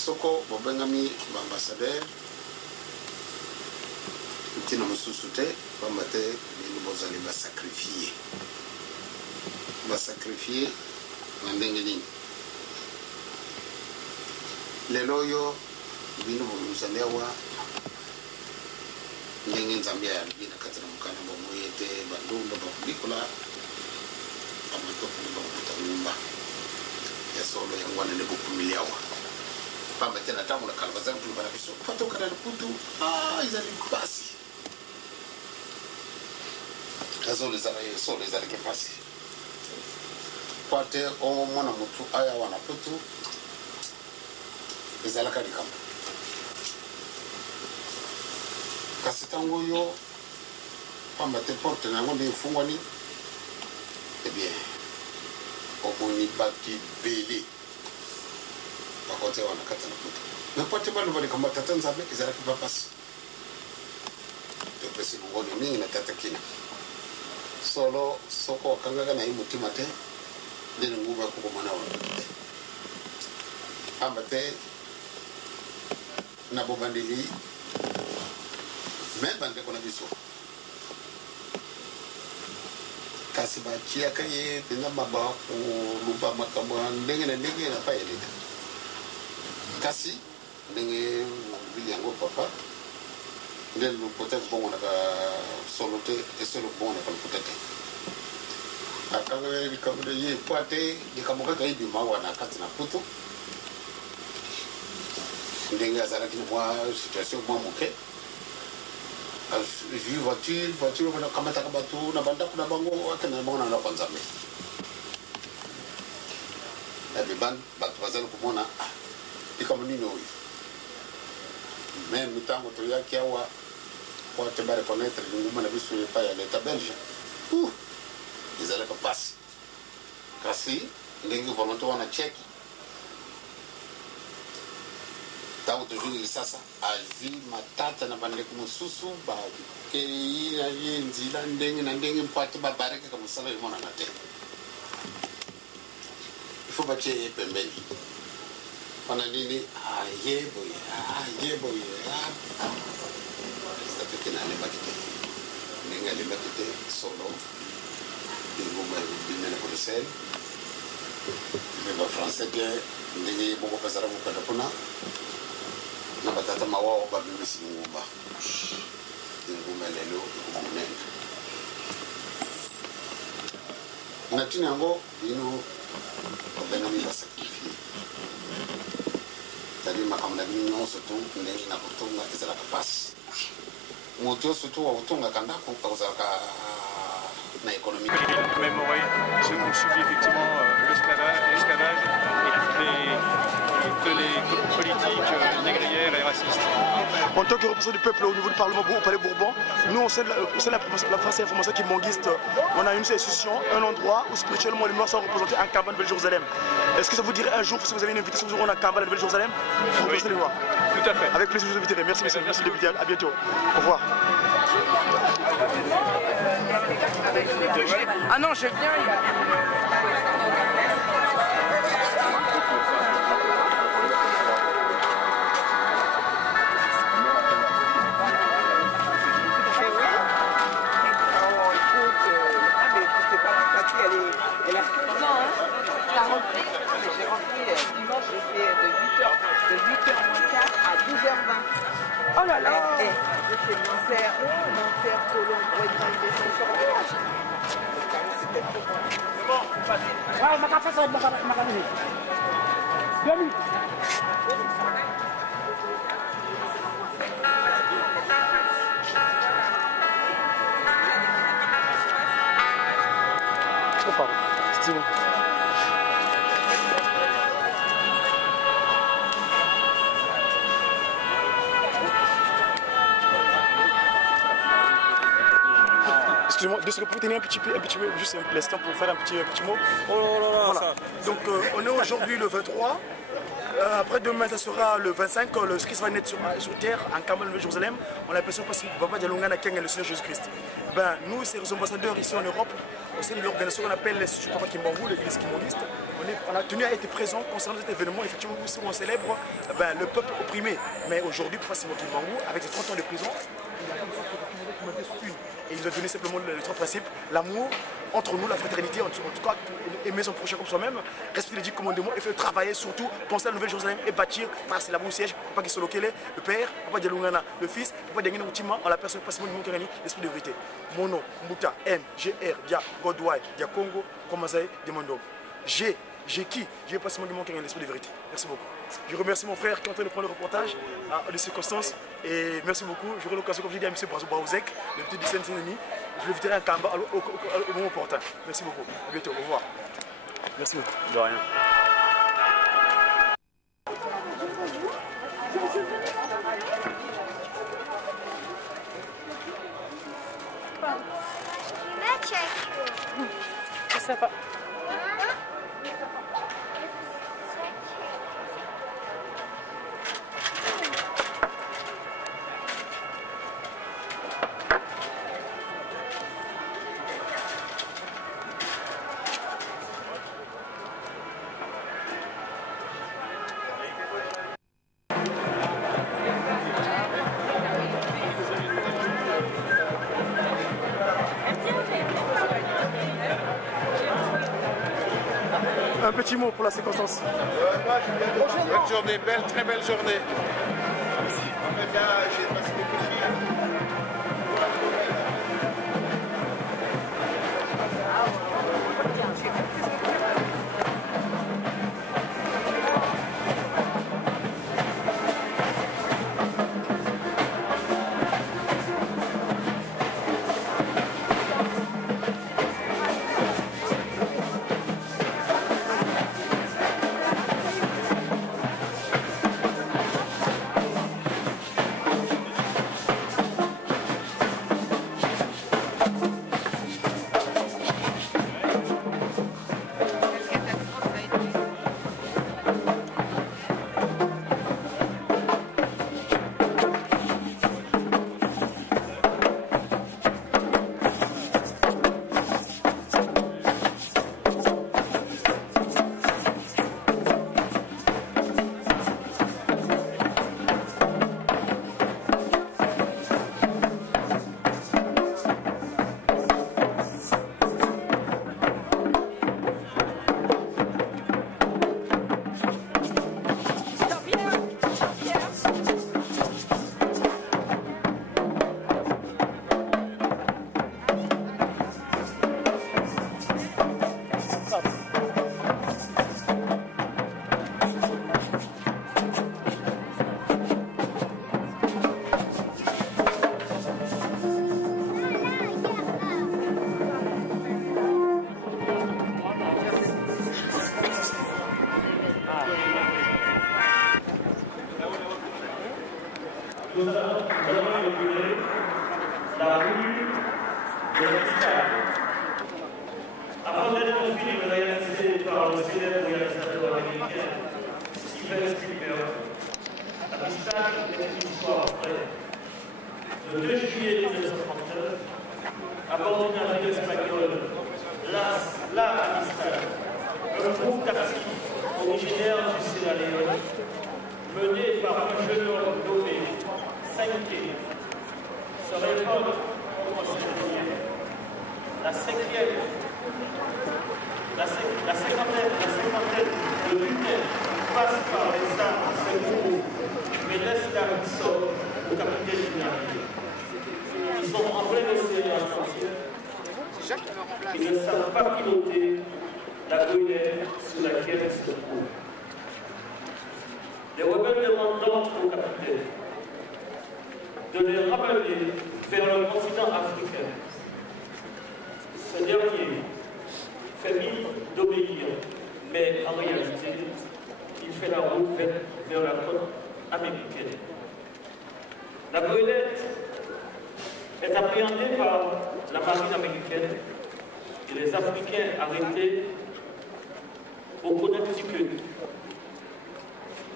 soko bobengami ambassadeur ntina mosusu te pamba te bino bozali basacrifie na ndenge nini lelo oyo bino bozali awa ndenge nzambe yalobi na kati na mokanda bomoi ete bandumba bakolikola bamatoko bakokuta ngumba ya solo yango wana nde bokumili awa pamba te na ntango na kala bazali koloba na biso patokana liputu ezali mpasi solo ezalaki mpasi kwa te omona motu aya wana putu ezalaka likambo kasi ntango oyo pamba te porte na yango nde efungwani ebien omoni bato ebele bakote wana kati na putu me po te baloba likambo ya tata nzambe ezalaki bapasi topesi longoni mingi na tata kina solo soko wakangaka na ye motima te nde na nguba yakokomana wana te pamba te na bobandeli me bandeko na biso kasi batiaka ye mpenza maba koluba makambo ya ndenge na ndenge na pa eleka kasi ndenge mobili yango papa nde lopote kobongonaka solo te esolo kobongonaka lopote te akanga likambo de ye po ate likambo kaka ebima wana kati na putu ndenge azalaki na mwa situation mwa moke azwi voiture wana kamataka bato na bandako na bango akende na bango na ndako ya nzambe ebe bato bazali komona likambo nini oyo meme ntango toyaki awa po ate bareconnaître linguma na biso epai ya leta belge ezalaka mpasi kasi ndenge volonté wana cheki ntango tozwili lisasa azwi matata na bandeko mosusu bakei na ye nzela ndenge na ndenge mpo ate babarekaka mosala emonana te ifo batie ye pembeni wana nini aye boye ezatekena alembaki te ndenge alembaki te solo inguma bimene bruxelles me bafrançais bien ndenge moko bazala mokanda mpona na batata mawao babimisi ngumba inguma lelo ekoma monene na ntina yango bino babengami basakrifie tadi makambo na bino nyonso tu ndenge na kotonga ezalaka mpasi moto nyonso tu wa kotongaka ndako akozalaka na économie. Commémorer ceux qui ont subi effectivement l'esclavage et toutes les politiques négrières et racistes. En tant que représentant du peuple au niveau du Parlement au Palais Bourbon, nous on sait la France Information qui est manguiste. On a une institution, un endroit où spirituellement les Noirs sont représentés en Kaaba de Nouvelle-Jérusalem. Est-ce que ça vous dirait un jour, si vous avez une invitation, vous aurez un Kaaba de Nouvelle-Jérusalem pour représenter les Noirs? Tout à fait. Avec plaisir, je vous inviterai. Merci, monsieur. Merci, député. À bientôt. Au revoir. Ah non, je viens. J'ai rempli dimanche, j'ai fait de 8h moins 4 à 12h20. Oh là là! J'ai fait Monterre, Colombe, Bretagne, Descends. C'était trop bon. C'est bon, vas-y. Ouais, ma café, ça va être ma caméra. 2 minutes. Oh, pardon. Excusez-moi. Excusez-moi, de ce que vous pouvez tenir un petit peu, juste l'instant pour faire un petit mot. Oh là là, voilà. ça. Donc on est aujourd'hui le 23 Après-demain, ça sera le 25, le Christ va naître sur terre, en Cameroun, Nouvelle-Jérusalem. On a l'impression parce que Papa Dialongana King est le Seigneur Jésus-Christ. Ben, nous, ces ambassadeurs ici en Europe, au sein de l'organisation qu'on appelle l'Institut Papa Kimbangu, l'église kimbanguiste, on a tenu à être présent concernant cet événement, effectivement, où on célèbre le peuple opprimé. Mais aujourd'hui, Papa Simon Kimbangu, avec ses 30 ans de prison, et il nous a donné simplement les trois principes: l'amour entre nous, la fraternité, en tout cas aimer son prochain comme soi-même, respecter les 10 commandements et faire travailler surtout, penser à la Nouvelle-Jérusalem et bâtir, parce que là-bas où siège Papa Kisolokele, le père, Papa Dialungana, le fils, Papa Diangena Outima, en la personne Papa Simon Kimbangu, l'esprit de vérité. Mon nom, Mouta, M, G, R, Dia, Godwai, Dia Congo, Komazaï, Demando. J'ai qui? J'ai Papa Simon Kimbangu, l'esprit de vérité. Merci beaucoup. Je remercie mon frère qui est en train de prendre le reportage de circonstances et merci beaucoup. J'aurai l'occasion, comme je dis à M. Brazouzek, le petit lycéen de Saint-Denis, je le inviterai à Kamba au moment opportun. Merci beaucoup. À bientôt. Au revoir. Merci beaucoup. De rien. Je sais pas. Un petit mot pour la circonstance. Bonne journée, très belle journée. Nous avons inauguré la rue de l'Escale. Avant d'être un film réalisé par le célèbre réalisateur américain Steven Spielberg, la Pistale est une histoire vraie. Le 2 juillet 1939, à bord du navire espagnol La Amistad, un groupe d'actifs originaire du Sierra Leone, mené par un jeune homme nommé Sainte, se révolte contre cette guerre. La cinquantaine de lutins passent par les armes s'éprouvent, mais laissent la mission au capitaine du navire. Ils sont en plein océan Atlantique. Ils ne savent pas piloter la goélette sur laquelle ils se trouvent. Les rebelles demandent donc au capitaine de les ramener vers le continent africain. Ce dernier fait mine d'obéir, mais en réalité, il fait la route vers la côte américaine. La goélette est appréhendée par la marine américaine et les Africains arrêtés au Connecticut.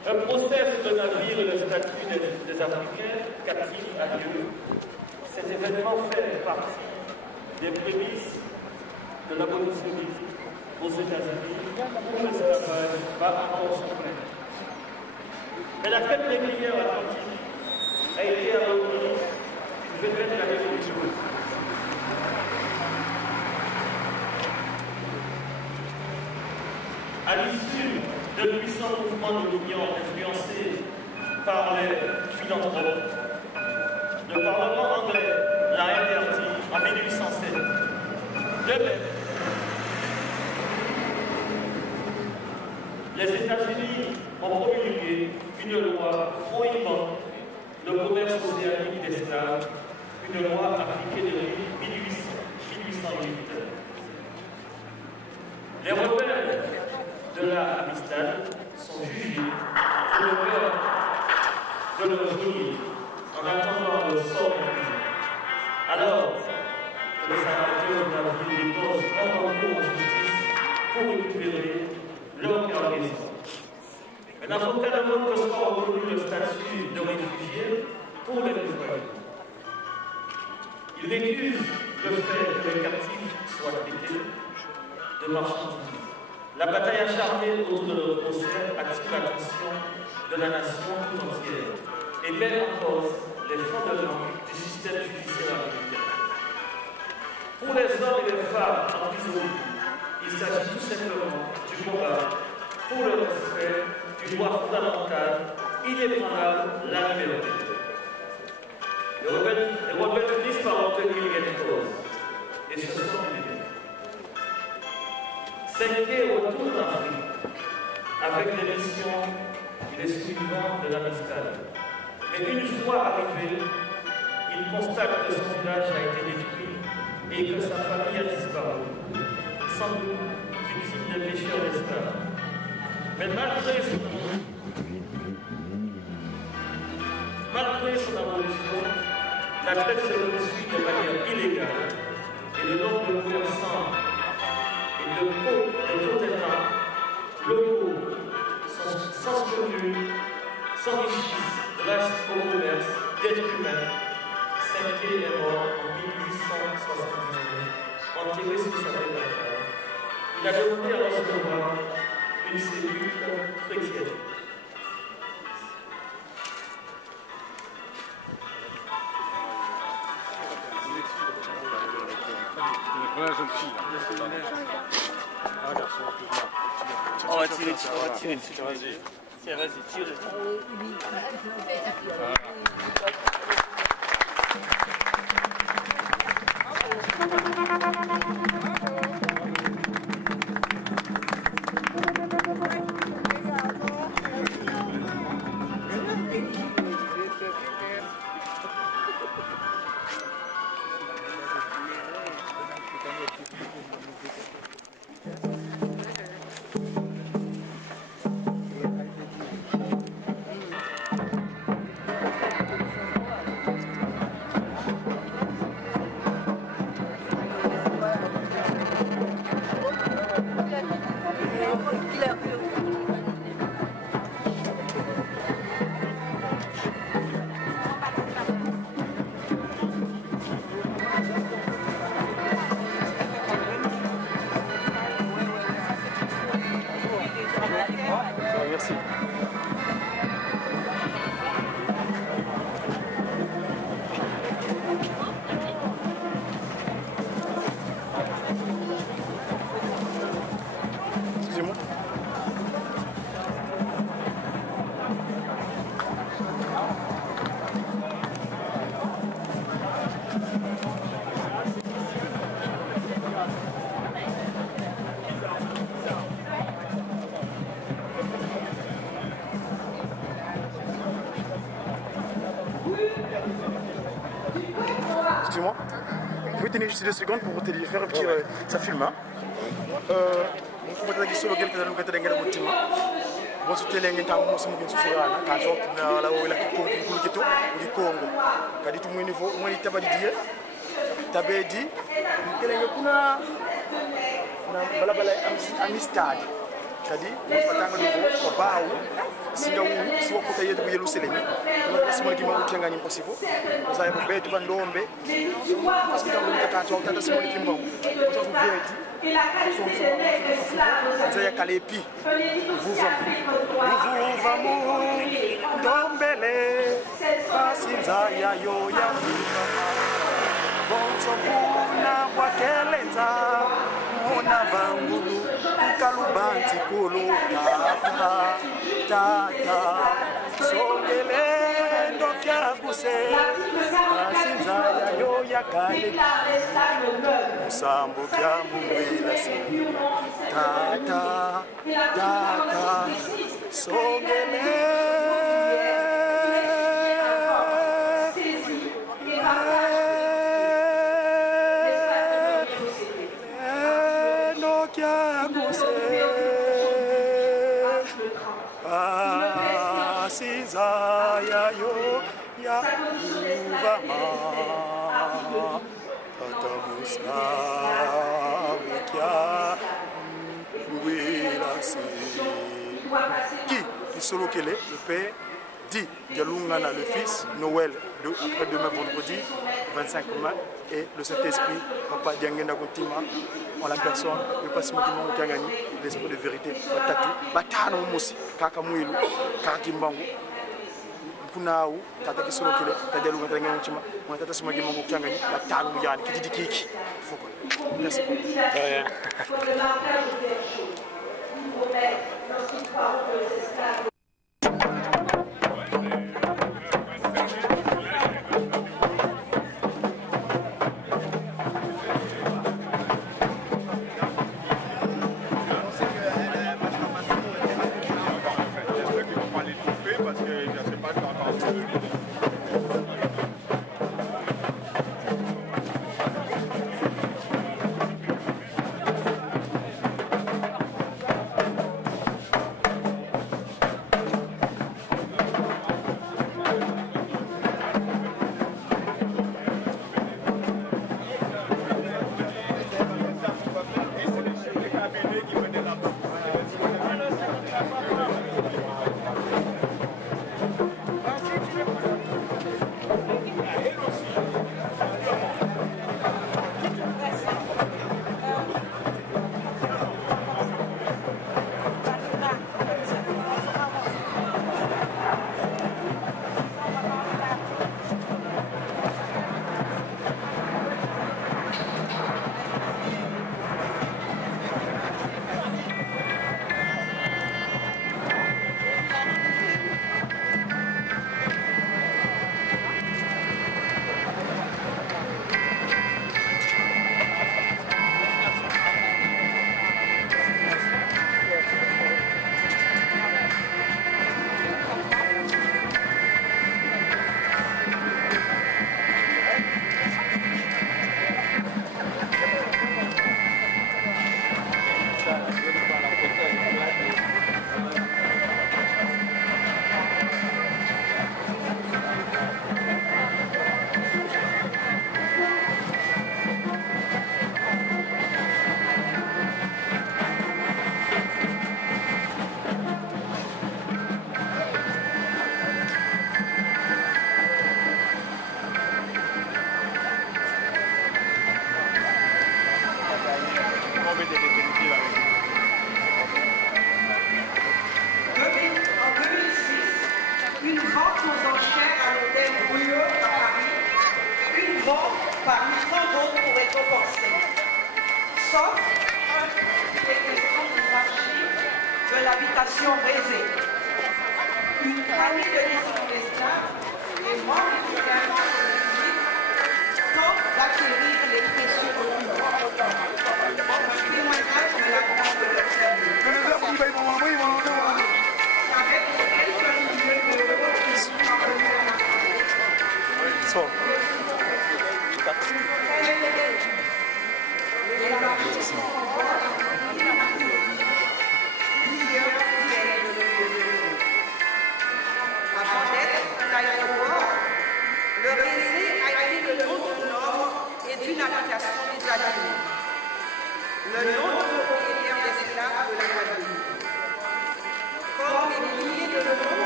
Un procès sur le navire et le statut des Africains captifs a lieu. Cet événement fait partie des prémices de l'abolitionnisme aux États-Unis où l'esclavage va encore son plein. Mais la traite négrière atlantique a été abolie une vingtaine d'années plus tôt. À l'issue de puissants mouvements d'opinion influencés par les philanthropes, le Parlement anglais l'a interdit en 1807. De même, les États-Unis ont promulgué une loi prohibant le commerce océanique d'esclaves, une loi appliquée depuis 1808. Les rebelles de la Amistad sont jugés pour le perdre de leur journée en attendant le sort de prison. Alors que les armateurs de la ville déposent un recours en justice pour récupérer leur cargaison. Mais dans aucun demande que soit reconnu le statut de réfugié pour les réfugiés. Ils récusent le fait que les captifs soient traités de marchandises. La bataille acharnée autour de leur procès attire l'attention de la nation tout entière et met en cause les fondements du système judiciaire américain. Pour les hommes et les femmes emprisonnés, il s'agit tout simplement du combat pour le respect du droit fondamental, inébranlable, la liberté. Les rebelles finissent par obtenir une cause et se sont libérés. Senghé retourne en Afrique avec les missions et les suivants de l'Amistad. Mais une fois arrivé, il constate que son village a été détruit et que sa famille a disparu, sans doute victime des pécheurs d'esclaves. Mais malgré son abolition, la traite se poursuit de manière illégale et le nombre de commerçants et de potentates locaux sans scrupules s'enrichissent grâce au commerce d'êtres humains. Senghé est mort en 1879, enterré sous sa tête natale. Il a demandé à recevoir une cellule chrétienne. Voilà la jeune fille. On va tirer dessus, on va tirer dessus. Vas-y. Tiens, vas-y, tire dessus. Merci. Excusez-moi. Excusez-moi. Vous pouvez tenir juste 2 secondes pour faire un petit... ça filme, hein. Vous pouvez solo quelques années que vous avez dit bon c'était l'engin temps mo sama gin susurana ka so na la wala ko ko di Congo kadi tu mo niveau mo tabadi die tabedi kelenge kuna na bala bala am stade kadi mo patanga do ko bawo singa si wakota yetu kuyelu selemi simoni kimbangu kiangani impossible ozaye bobetu bandombe asika ngulita kacho utata simoni kimbangu ozo kuvueti nzaya kalepi vuvamu ndombele asinzaya yoya bonso kuna wakelenza mona vangulu kalubanti kulu tata songele ndokya kuse asinzaya yoya kalepi sambo kya mungwila si tata songele Sinzaya yo ya uvama tatamusa mukia ngwilasi qui solo kele le père dit Dialungana le fils Noël après demain vendredi 25 mai et le Saint-Esprit Papa Diangenda Kontima en la personne le passement du monde Kiangani l'esprit de vérité batatu batano musi kaka mwilu kaka kimbangu kunau tata kisolo kile tadialunga tanga nchima mwa tata simagi mungu Kiangani batano yani kijiji kiki fuko merci L'habitation Rézé. Une famille de disciples esclaves et membres du gouvernement politique tentent d'acquérir les précieux documents. Témoignage de la part de leur famille. Avec quelques milliers d'euros qui sont parvenus à la le Rézé a été le nom d'un homme et d'une habitation des animaux. Le nom de propriétaire d'esclaves de la famille. Comme les milliers de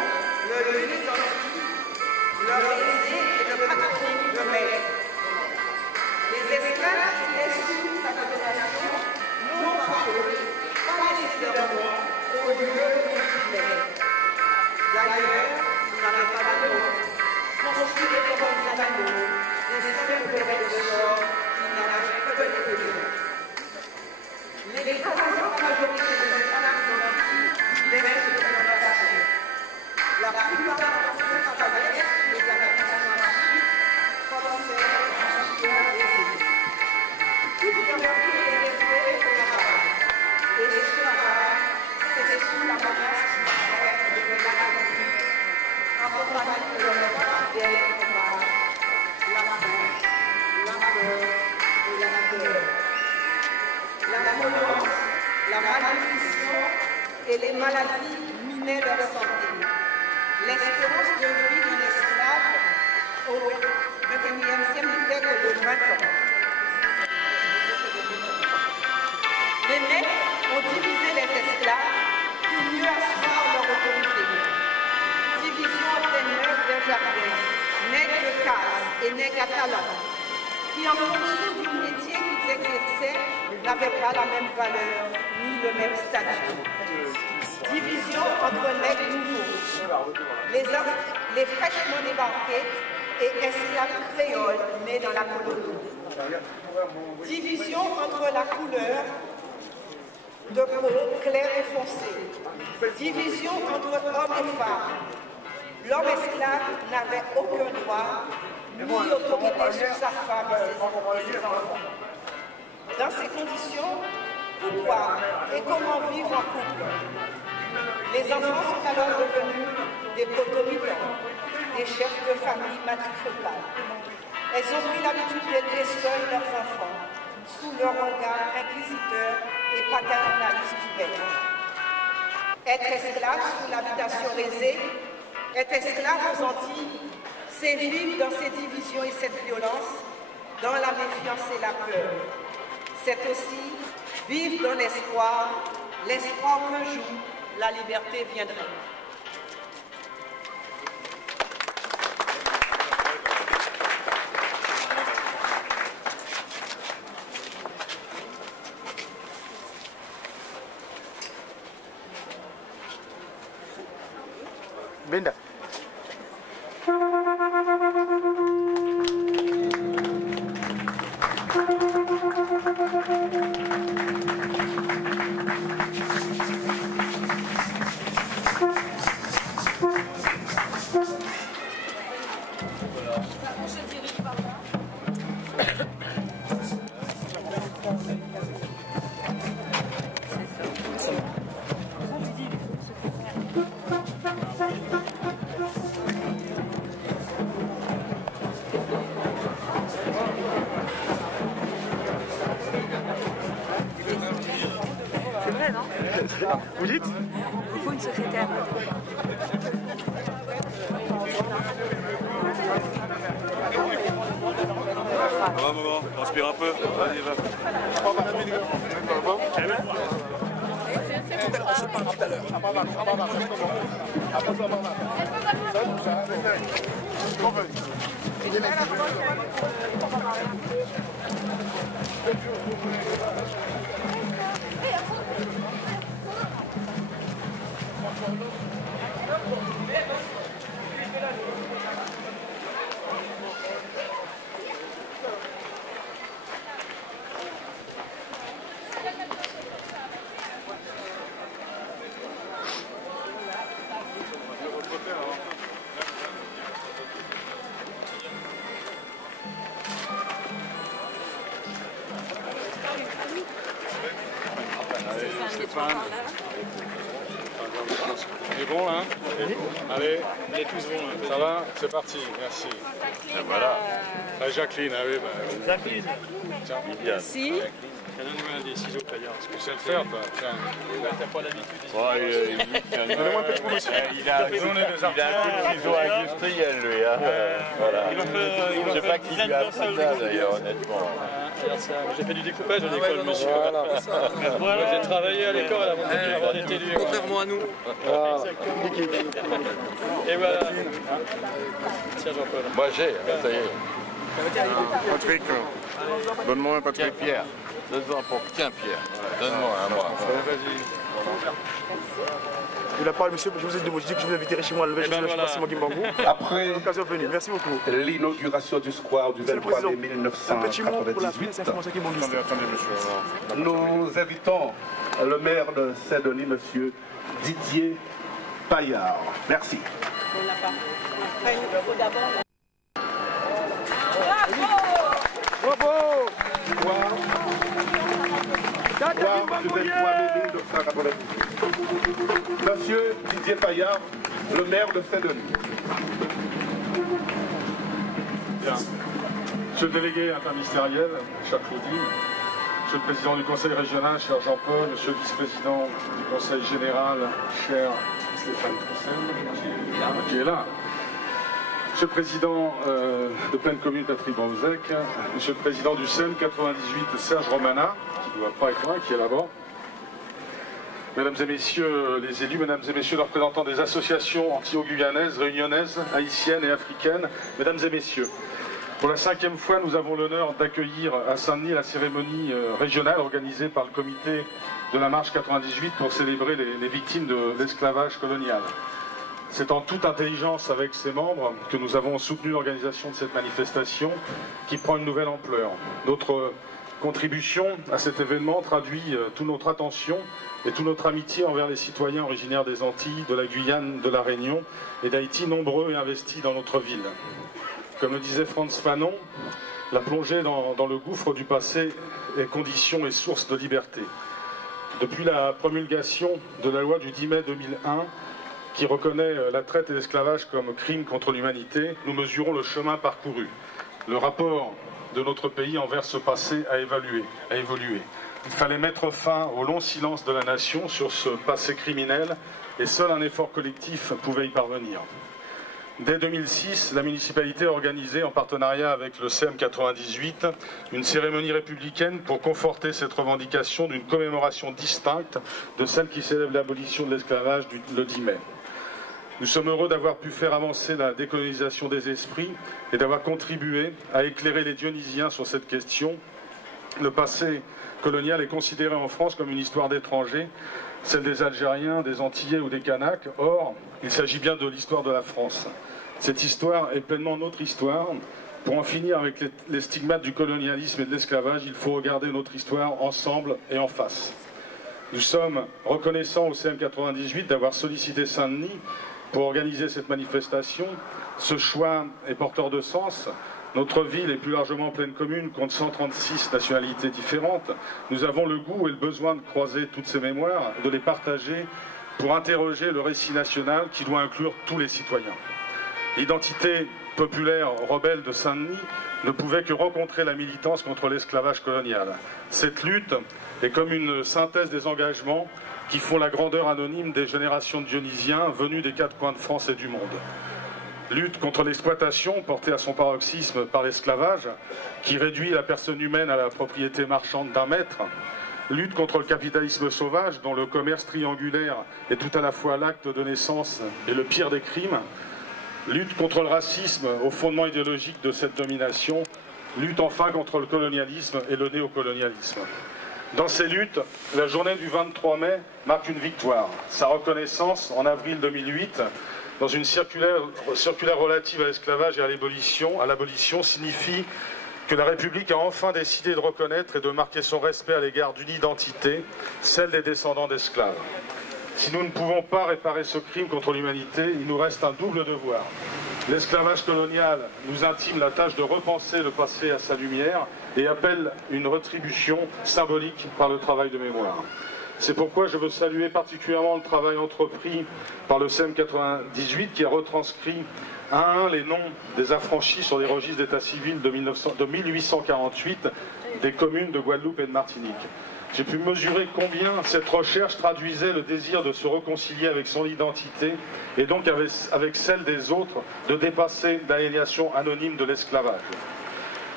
leur aisé et le patronyme de maître. Les esclaves qui étaient sous sa domination n'ont pas laissé leur nom au lieu où ils vivaient. D'ailleurs, ils n'avaient pas de nom, considérés comme des animaux, des simples bêtes de sort qui n'avaient que de couleur. L'écrasante majorité des esclaves vivaient sous l'exploitation. La plupart d'entre eux travaillaient sur les habitations antiques, comme celles en aisées. Toute leur vie était dévouée au travail. Et ce travail, c'était sous la menace du frère de l'Académie, accompagné de leur fidèle combat, la faim, la peur et la douleur. La violence, la malnutrition et les maladies minaient leur santé. L'espérance de vie d'un esclave au XXIe siècle n'était que de 20 ans. Les maîtres ont divisé les esclaves pour mieux asseoir leur autorité. Division entraîneur des jardins, nègres de casse et nègres à talent, qui en fonction du métier qu'ils exerçaient n'avaient pas la même valeur ni le même statut. Division entre nègres nouveaux, les fraîchement débarqués et esclaves créoles nés dans la colonie. Division entre la couleur de peau claire et foncée. Division entre hommes et femmes. L'homme esclave n'avait aucun droit ni autorité sur sa femme et ses enfants. Dans ces conditions, pourquoi et comment vivre en couple? Les enfants sont alors devenus des protomitans, des chefs de famille matrifocales. Elles ont pris l'habitude d'élever seules leurs enfants, sous leur regard inquisiteur et paternaliste du maître. Être esclave sous l'habitation aisée, être esclave aux Antilles, c'est vivre dans ces divisions et cette violence, dans la méfiance et la peur. C'est aussi vivre dans l'espoir qu'un jour la liberté viendrait. Benda. Vous dites? Il faut une secrétaire. Maman, respire un peu. Vas-y, va. On se parle tout à l'heure. Stéphane. On est bon là, hein? Allez, on est tous bons. Hein. Ça va? C'est parti, merci. Et voilà. Jacqueline, ah oui, bah, Jacqueline. Tiens, merci. Donne-moi des ciseaux, d'ailleurs, parce que je sais le faire, toi. Tiens. T'as pas l'habitude. Donnez-moi un peu de promotion. Il a un coup de ciseau industriel, lui. Hein. Voilà. Je sais pas qui lui a appris ça, d'ailleurs, honnêtement. J'ai fait du découpage à l'école, monsieur. Voilà, j'ai travaillé à l'école avant d'avoir des télus. Contrairement à nous. Et voilà. Tiens, Jean-Paul. Moi j'ai, ça y est. Patrick, donne-moi un Patrick. Pierre. Donne-moi pour. Tiens, Pierre. Donne-moi un moi. Vas-y. Il a parlé, monsieur, je vous ai dit que je vous inviterai chez moi à lever Après l'occasion venue. Merci beaucoup. l'inauguration du square du 23 mai 1998, Attendez, monsieur. nous invitons le maire de Saint-Denis, monsieur Didier Paillard. Merci. Bravo! Monsieur Didier Paillard, le maire de Saint-Denis. Bien. Monsieur le délégué interministériel, cher Claudine, monsieur le président du conseil régional, cher Jean-Paul, monsieur le vice-président du conseil général, cher Stéphane Troussel, qui est là. Monsieur le président de pleine commune Patrick Bauzek, monsieur le président du SEM 98 Serge Romana, qui ne doit pas être loin, qui est là-bas. Mesdames et messieurs les élus, mesdames et messieurs les représentants des associations anti-guyanaises, réunionnaises, haïtiennes et africaines, mesdames et messieurs, pour la 5e fois, nous avons l'honneur d'accueillir à Saint-Denis la cérémonie régionale organisée par le comité de la marche 98 pour célébrer les victimes de l'esclavage colonial. C'est en toute intelligence avec ses membres que nous avons soutenu l'organisation de cette manifestation qui prend une nouvelle ampleur. Notre contribution à cet événement traduit toute notre attention et toute notre amitié envers les citoyens originaires des Antilles, de la Guyane, de la Réunion et d'Haïti, nombreux et investis dans notre ville. Comme le disait Frantz Fanon, la plongée dans le gouffre du passé est condition et source de liberté. Depuis la promulgation de la loi du 10 mai 2001, qui reconnaît la traite et l'esclavage comme crime contre l'humanité, nous mesurons le chemin parcouru. Le rapport de notre pays envers ce passé a évolué. Il fallait mettre fin au long silence de la nation sur ce passé criminel et seul un effort collectif pouvait y parvenir. Dès 2006, la municipalité a organisé, en partenariat avec le CEM 98, une cérémonie républicaine pour conforter cette revendication d'une commémoration distincte de celle qui célèbre l'abolition de l'esclavage le 10 mai. Nous sommes heureux d'avoir pu faire avancer la décolonisation des esprits et d'avoir contribué à éclairer les Dionysiens sur cette question. Le passé colonial est considéré en France comme une histoire d'étrangers, celle des Algériens, des Antillais ou des Kanaks. Or, il s'agit bien de l'histoire de la France. Cette histoire est pleinement notre histoire. Pour en finir avec les stigmates du colonialisme et de l'esclavage, il faut regarder notre histoire ensemble et en face. Nous sommes reconnaissants au CM 98 d'avoir sollicité Saint-Denis pour organiser cette manifestation. Ce choix est porteur de sens. Notre ville et plus largement pleine commune compte 136 nationalités différentes. Nous avons le goût et le besoin de croiser toutes ces mémoires, de les partager pour interroger le récit national qui doit inclure tous les citoyens. L'identité populaire rebelle de Saint-Denis ne pouvait que rencontrer la militance contre l'esclavage colonial. Cette lutte est comme une synthèse des engagements qui font la grandeur anonyme des générations de Dionysiens venus des 4 coins de France et du monde. Lutte contre l'exploitation portée à son paroxysme par l'esclavage, qui réduit la personne humaine à la propriété marchande d'un maître. Lutte contre le capitalisme sauvage, dont le commerce triangulaire est tout à la fois l'acte de naissance et le pire des crimes. Lutte contre le racisme au fondement idéologique de cette domination. Lutte enfin contre le colonialisme et le néocolonialisme. Dans ces luttes, la journée du 23 mai marque une victoire. Sa reconnaissance en avril 2008, dans une circulaire relative à l'esclavage et à l'abolition, signifie que la République a enfin décidé de reconnaître et de marquer son respect à l'égard d'une identité, celle des descendants d'esclaves. Si nous ne pouvons pas réparer ce crime contre l'humanité, il nous reste un double devoir. L'esclavage colonial nous intime la tâche de repenser le passé à sa lumière et appelle une rétribution symbolique par le travail de mémoire. C'est pourquoi je veux saluer particulièrement le travail entrepris par le CEM 98 qui a retranscrit un à un les noms des affranchis sur les registres d'état civil de 1848 des communes de Guadeloupe et de Martinique. J'ai pu mesurer combien cette recherche traduisait le désir de se réconcilier avec son identité et donc avec celle des autres, de dépasser l'aliénation anonyme de l'esclavage.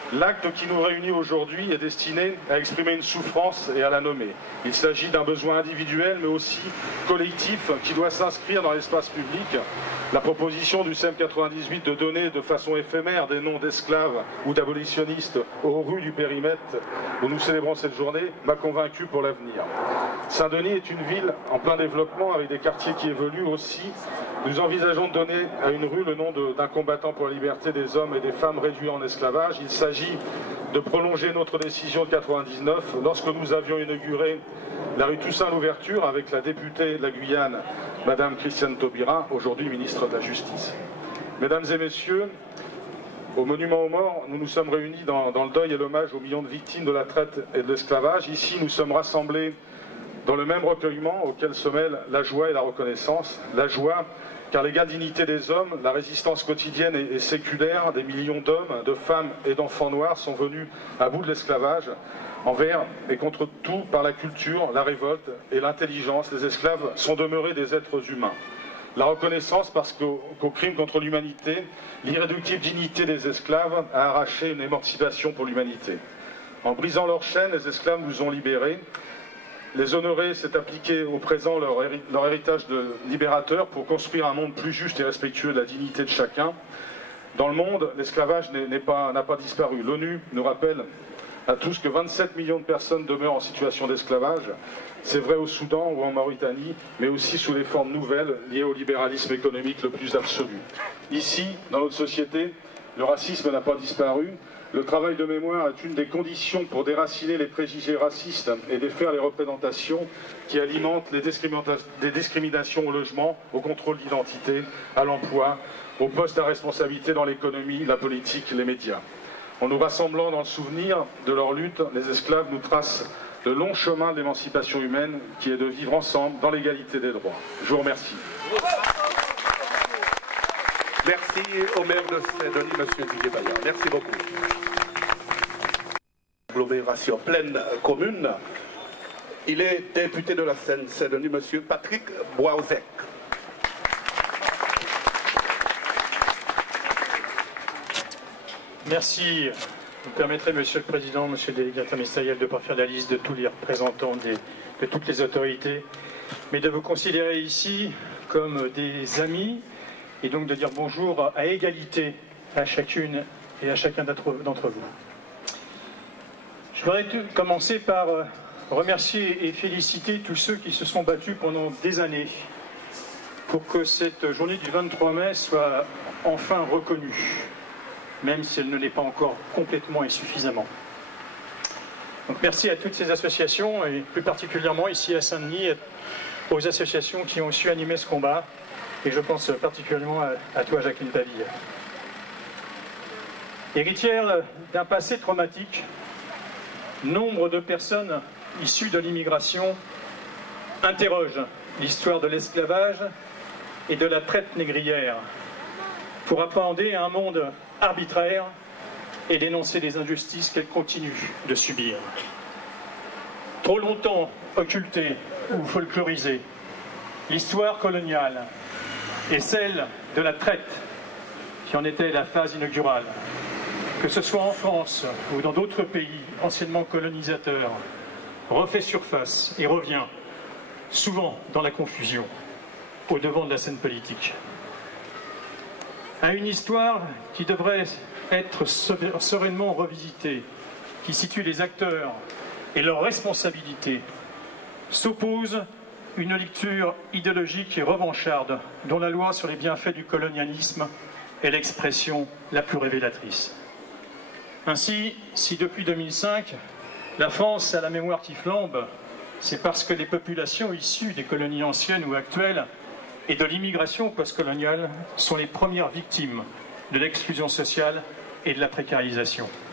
L'acte qui nous réunit aujourd'hui est destiné à exprimer une souffrance et à la nommer. Il s'agit d'un besoin individuel mais aussi collectif qui doit s'inscrire dans l'espace public. La proposition du CEM 98 de donner de façon éphémère des noms d'esclaves ou d'abolitionnistes aux rues du périmètre où nous célébrons cette journée m'a convaincu pour l'avenir. Saint-Denis est une ville en plein développement avec des quartiers qui évoluent aussi. Nous envisageons de donner à une rue le nom d'un combattant pour la liberté des hommes et des femmes réduits en esclavage. Il s'agit de prolonger notre décision de 99 lorsque nous avions inauguré la rue Toussaint-Louverture avec la députée de la Guyane, Madame Christiane Taubira, aujourd'hui ministre de la Justice. Mesdames et messieurs, au Monument aux Morts, nous nous sommes réunis dans le deuil et l'hommage aux millions de victimes de la traite et de l'esclavage. Ici, nous sommes rassemblés dans le même recueillement auquel se mêlent la joie et la reconnaissance. La joie, car l'égale dignité des hommes, la résistance quotidienne et séculaire des millions d'hommes, de femmes et d'enfants noirs sont venus à bout de l'esclavage. Envers et contre tout, par la culture, la révolte et l'intelligence, les esclaves sont demeurés des êtres humains. La reconnaissance parce qu'au crime contre l'humanité, l'irréductible dignité des esclaves a arraché une émancipation pour l'humanité. En brisant leurs chaînes, les esclaves nous ont libérés. Les honorer, c'est appliquer au présent leur héritage de libérateur pour construire un monde plus juste et respectueux de la dignité de chacun. Dans le monde, l'esclavage n'a pas disparu. L'ONU nous rappelle à tous que 27 millions de personnes demeurent en situation d'esclavage. C'est vrai au Soudan ou en Mauritanie, mais aussi sous les formes nouvelles liées au libéralisme économique le plus absolu. Ici, dans notre société, le racisme n'a pas disparu. Le travail de mémoire est une des conditions pour déraciner les préjugés racistes et défaire les représentations qui alimentent les discriminations au logement, au contrôle d'identité, à l'emploi, aux postes à responsabilité dans l'économie, la politique, les médias. En nous rassemblant dans le souvenir de leur lutte, les esclaves nous tracent le long chemin de l'émancipation humaine qui est de vivre ensemble dans l'égalité des droits. Je vous remercie. Merci au maire de Saint-Denis, M. Didier Bayard. Merci beaucoup. Agglomération pleine commune. Il est député de la Seine-Saint-Denis, M. Patrick Boisec. Merci. Vous permettrez, Monsieur le Président, Monsieur le délégué interministériel, de ne pas faire la liste de tous les représentants de toutes les autorités, mais de vous considérer ici comme des amis et donc de dire bonjour à égalité à chacune et à chacun d'entre vous. Je voudrais commencer par remercier et féliciter tous ceux qui se sont battus pendant des années pour que cette journée du 23 mai soit enfin reconnue, même si elle ne l'est pas encore complètement et suffisamment. Donc merci à toutes ces associations, et plus particulièrement ici à Saint-Denis, aux associations qui ont su animer ce combat, et je pense particulièrement à toi, Jacqueline Paville. Héritière d'un passé traumatique, nombre de personnes issues de l'immigration interrogent l'histoire de l'esclavage et de la traite négrière pour appréhender un monde arbitraire et dénoncer les injustices qu'elle continue de subir. Trop longtemps occultée ou folklorisée, l'histoire coloniale et celle de la traite, qui en était la phase inaugurale, que ce soit en France ou dans d'autres pays anciennement colonisateurs, refait surface et revient, souvent dans la confusion, au devant de la scène politique. À une histoire qui devrait être sereinement revisitée, qui situe les acteurs et leurs responsabilités, s'oppose une lecture idéologique et revancharde dont la loi sur les bienfaits du colonialisme est l'expression la plus révélatrice. Ainsi, si depuis 2005, la France a la mémoire qui flambe, c'est parce que les populations issues des colonies anciennes ou actuelles et de l'immigration postcoloniale sont les premières victimes de l'exclusion sociale et de la précarisation.